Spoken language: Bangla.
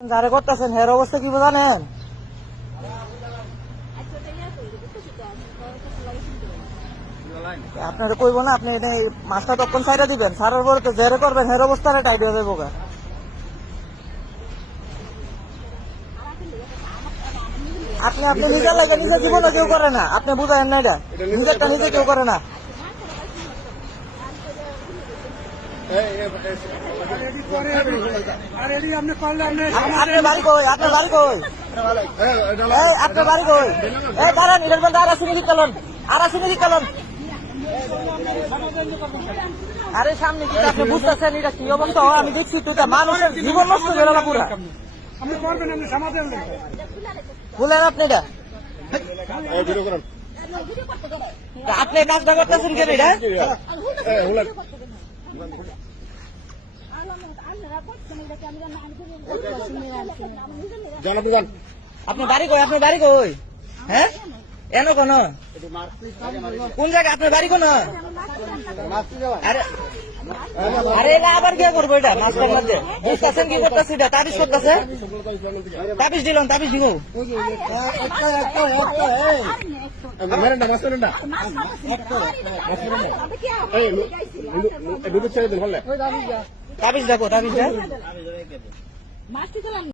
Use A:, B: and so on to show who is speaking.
A: যারে করতেছেন, হের অবস্থা কি কইব না, আপনি মাছটা তখন দিবেন সারার পরে তো জেরে করবেন, হের যাব আপনি আপনি নিজের লাগে নিজের জীবনে কেউ করে না, আপনি বুঝায়েন না এটা, নিজেরটা নিজে কেউ করে না।
B: আর
A: সামনে কি আপনি বুঝতেছেন এটা কি হয়? আমি দেখছি তো মানুষের জীবন নষ্ট করে না পুরা
B: আপনি
A: বলেন আপনি এটা আপনি কাজটা করতেছেন কেন এটা আপনি বাড়ি কই আপনার বাড়ি কই হ্যাঁ এন কোন কোন জায়গায় আপনার বাড়ি কোন আরে আরে এটা আবার কে করব এটা মাস্টার মধ্যে বুঝতেছেন কি করতেছে এটা তাবিজ করতেছে তাবিজ দিলাম তাবিজ দিব দেখো